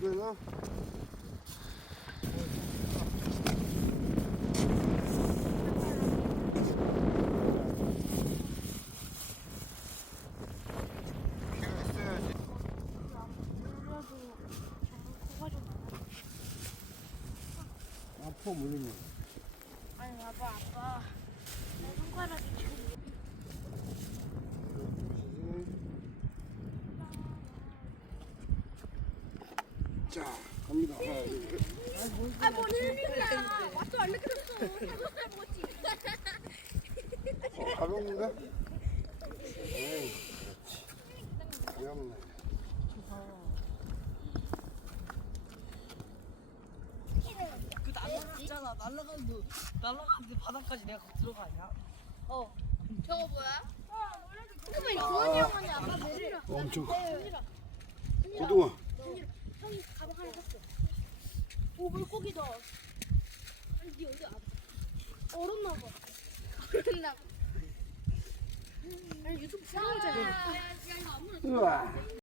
되나? 아파 물리면. 아니 봐봐 아빠 내 손가락이 지금 자, 갑니다. 하나, 둘, 셋. 아 뭔 일이야 왔어 안 느껴졌어 사과살 먹었지 가벼운가? 에이, 그렇지. 가볍네. 그 날라갔잖아. 날라갔는데 바닥까지 내가 들어가냐? 저거 뭐야? 그러면 주원이 형한테 아까 내리라 엄청 커. 내리라 고등어. 형이 가방 하나 샀어 오 물고기다 아니 니 어디 얼었나 봐 얼었나 봐 아니 유튜브 촬영하잖아 야 이거 아무나 우와.